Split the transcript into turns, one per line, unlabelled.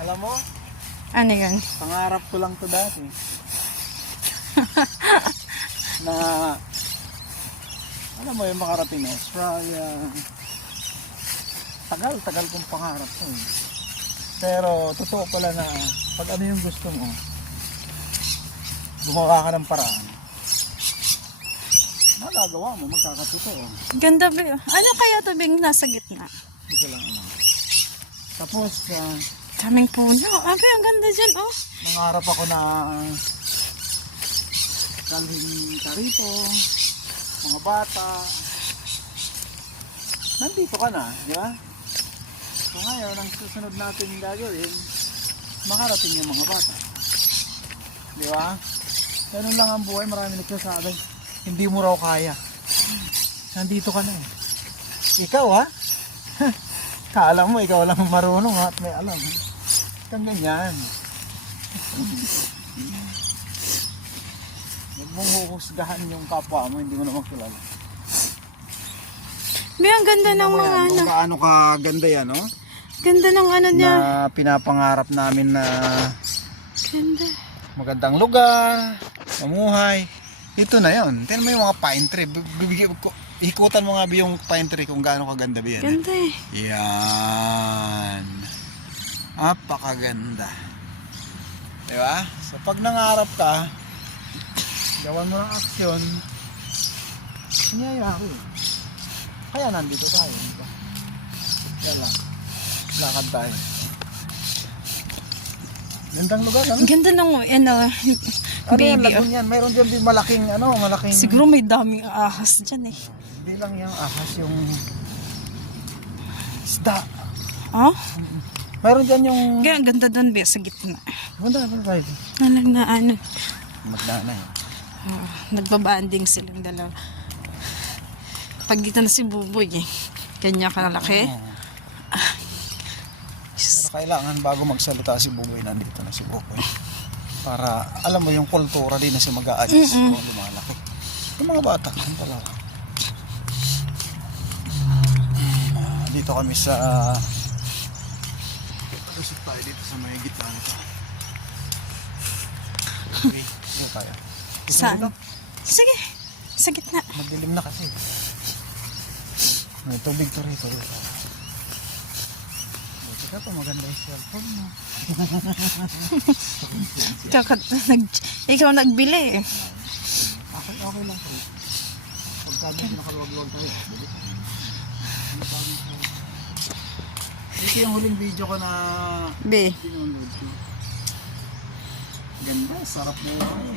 Alam mo,
Ano yun?
pangarap ko lang to dati. na, alam mo yung makarating na Australia. Tagal, tagal kong pangarap to. eh. Pero, totoo pala na, pag ano yung gusto mo, gumawa ka ng paraan. Magagawa mo, magkakatotoo.
Ganda? Ano kaya to Bing nasa gitna?
Hindi ko lang alam. Tapos, ah,
Daming puno. Abi, ang ganda dyan, oh.
nangarap ako na kalhin ka rito, mga bata. Nandito ka na, di ba? So ngayon, ang susunod natin gagawin, makarating yung mga bata. Di ba? Ganun lang ang buhay, marami nagsasabi. Hindi mo raw kaya. Nandito ka na eh. Ikaw ha? Kala mo, ikaw lang marunong at may alam. Kang ganyan. Huwag mong huhusgahan yung kapwa mo, hindi mo naman kilala.
Bi, ang ganda ng mga ano.
Kung gaano ka ganda yan, no?
Ganda ng ano niya.
Na pinapangarap namin na
Ganda.
magandang lugar, mamuhay. Ito na yon. Tingnan mo yung mga pine tree. Bibigyan ko, ikutan mo nga ba yung pine tree kung gaano kaganda ba yan.
Ganda eh.
Yan. Napakaganda. Di ba? So pag nangarap ka, gawan mo ng aksyon, eh. Kaya nandito tayo. di ba? Kaya lang. Lakad tayo. Gandang lugar, ano?
Ganda ng ano,
Ano
baby. Oh.
lagun yan? Mayroon dyan din malaking, ano, malaking...
Siguro may daming ahas dyan eh.
Hindi lang yung ahas, yung isda.
Oh?
Mayroon dyan yung...
Kaya ang ganda doon, Bi, sa gitna.
Ganda, ganda tayo.
Ano na ano.
Magdana yun.
Oh, nagbabanding silang dalawa. Pag dito na si Buboy eh. Kanya kalaki.
Pero kailangan bago magsalita si Buboy, nandito na si Buboy. Para alam mo yung kultura din na si mag-a-adjust. Mm lumalaki. Yung mga bata, yun talaga. Ah, Dito kami sa... Usip tayo dito sa may gitna nito. Okay, ano tayo? Gusto
Saan?
dito?
Sige. Sa gitna.
Madilim na kasi. May tubig to rito. Buti ka pa maganda yung cellphone mo.
Kaka, nag, ikaw nagbili eh.
Okay, okay lang po. Pagkabi nakaluwag-luwag tayo. Balik. Ito yung huling video ko na
Be.
pinunod ko. Ganda, sarap na yun.